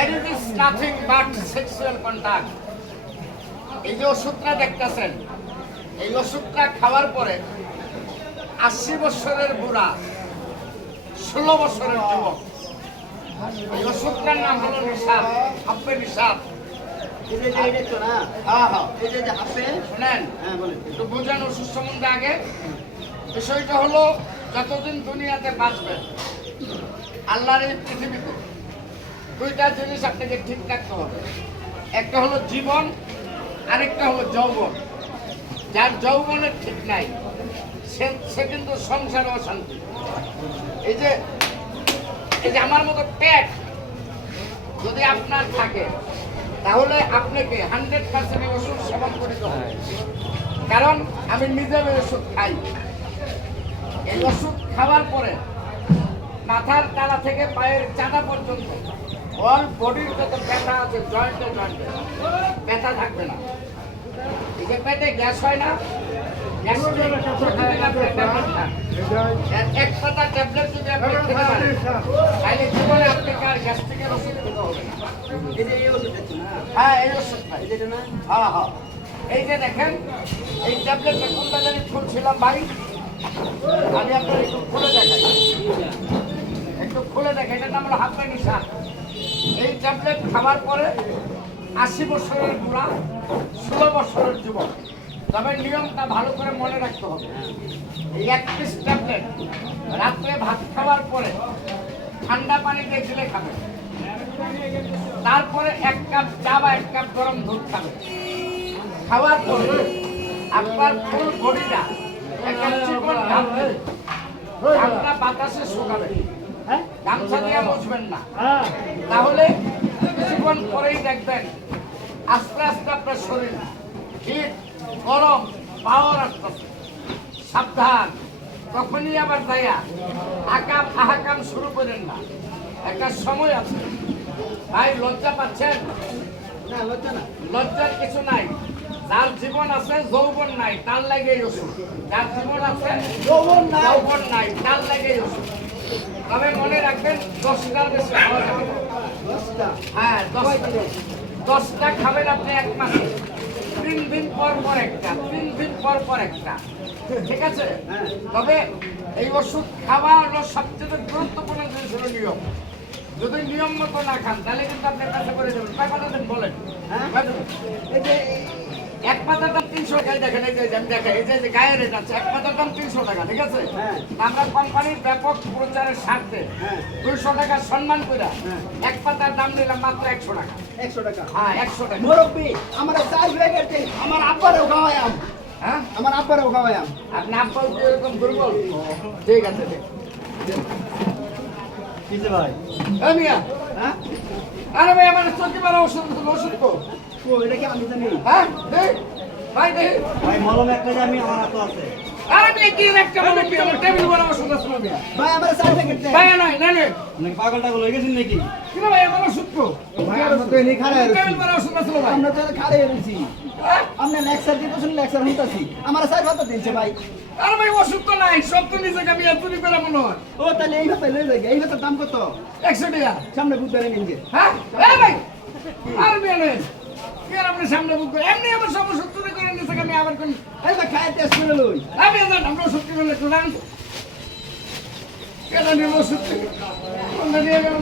Marriage is nothing but sexual contact. এই যে ওষুধটা দেখতেছেন, এই ওষুধটা খাওয়ার পরে 80 বছরের বুড়া, 16 বছরের যুবক, এই ওষুধটার নাম হলো নিশাব, হাপ্পে নিশাব। শুনেন, একটু বোঝান ওষুধ সম্বন্ধে আগে। বিষয়টা হলো, যতদিন দুনিয়াতে বাঁচবেন আল্লাহর এই পৃথিবীতে দুইটা জিনিস আপনাকে ঠিক রাখতে হবে। একটা হলো জীবন, আরেকটা হলো যৌবন। যার যৌবনের ঠিক নাই সে কিন্তু সংসারে অশান্তি। এই যে আমার মতো পেট যদি আপনার থাকে, তাহলে আপনাকে 100% ওষুধ সেবন করতে হবে। কারণ আমি নিজে ওষুধ খাই। এই ওষুধ খাওয়ার পরে মাথার তালা থেকে পায়ের চাঁদা পর্যন্ত অল বডির যত ব্যথা আছে, জয়েন্টে জয়েন্টে ব্যথা থাকবে না। এই যে পেটে গ্যাস হয় না, এক পাতা ট্যাবলেট যদি আপনি খেতে পারেন, তাহলে জীবনে আপনাকে আর গ্যাস্ট্রিকের ওষুধ খেতে হবে না। হ্যাঁ, এই ওষুধটা, হ্যাঁ হ্যাঁ, এই যে দেখেন এই ট্যাবলেটটা কোনটা জানি খুলছিলাম ভাই, আমি আপনার একটু খুলে দেখাই, একটু খুলে দেখেন। এটার নাম হলো হাপ্পে নিশাব। এই ট্যাবলেট খাওয়ার পরে 80 বছরের বুড়া, 16 বছরের যুবক। তবে নিয়মটা ভালো করে মনে রাখতে হবে। এই 1 পিস ট্যাবলেট রাত্রে ভাত খাওয়ার পরে ঠান্ডা পানি দিয়ে গিলে খাবেন। তারপরে 1 কাপ চা বা 1 কাপ গরম দুধ খাবেন। খাওয়ার পরে আপনার ফুল বডিটা একটা চিকন গামছা বাতাসে শুকাবেন। গামছা দিয়ে মুছবেন না, তাহলে কিছুক্ষণ পরেই দেখবেন আস্তে আস্তে আপনার শরীর হিট, গরম, পাওয়ার আসতেছে। সাবধান, তখনই আবার যাইয়া আহাকাম শুরু করেন না। একটা সময় আছে ভাই, লজ্জা পাচ্ছেন না? লজ্জার কিছু নাই। যার জীবন আছে, যৌবন নাই, তার লাগেই ওষুধ। যার জীবন আছে, যৌবন নাই, তার লাগেই ওষুধ। তবে মনে রাখবেন 10টার বেশি খাওয়া যাবে না। হ্যাঁ, 10টা খাবেন আপনি 1 মাসে। 3 দিন পর পর একটা, 3 দিন পর পর একটা, ঠিক আছে? তবে এই ওষুধ খাওয়া হলো সবচেয়ে গুরুত্বপূর্ণ জিনিস, হলো নিয়ম। যদি নিয়ম মতো না খান, তাহলে কিন্তু আপনি কাছে করে যাবেন। কয় পাতা দেন বলেন? এই যে 1 পাতার দাম 300 টাকা। দেখেন, এই যে আমি দেখেন, এই যে গায়ের রেট আছে, 1 পাতার দাম 300 টাকা, ঠিক আছে? আমরা কোম্পানির ব্যাপক প্রচারের স্বার্থে 200 টাকা সম্মান করে 1 পাতার দাম নিলাম মাত্র 100 টাকা। 100 টাকা? হ্যাঁ, 100 টাকা। মুরব্বি, আমার চাই হয়ে গেছে, আমার আব্বারও খাওয়ায়াম। হ্যাঁ, আমার আব্বারও খাওয়ায়াম। আপনি আব্বা এরকম দুর্বল? ঠিক আছে, কিসে ভাই? এই মিয়া, হ্যাঁ? আরে ভাই, আমার চোখে মারা ওষুধ তো। ও, এটা কি আমি জানি? হ্যাঁ, দেখ ভাই, দেখ ভাই, মলম একটা যে আমি আমার হাতে আছে। আরে ভাই, কি একটা বলে কি আমার টেবিল বড় ওষুধ আছে না মিয়া? ভাই, আমার চাই হয়ে গেছে। ভাই নাই, না না, নাকি পাগল টাগল হয়ে গেছেন নাকি? কি না ভাই, আমার ওষুধ তো। ভাই, আমরা তো এনে খাড়ায় টেবিল রয়েছি। বড় ওষুধ আছে ভাই। আমরা তো খাড়ায় রয়েছি। হ্যাঁ? আপনি লেকচার দিতেছেন, লেকচার শুনতেছি। আমার চাই ভাত দিচ্ছে ভাই। আরে ভাই, ওষুধ তো নাই, সব তো নিজেকে আমি এতনি করে মনে হয়। ও, তাহলে এই ভাত লয়ে যাই। এই ভাতের দাম কত? 100 টাকা। সামনে বুধবারে নিনগে। হ্যাঁ, এই ভাই, আর মিয়া নেন। কি আর আপনি সামনে বুক করে এমনি আমার সব ওষুধ চুরি করে নিছে, আমি আবার কোন এই ভাই, খায় টেস্ট করে লই। আমি জান আমরা ওষুধ কিনে নিয়ে চলেন। কেন নিয়ে ওষুধ কোনটা নিয়ে গেল?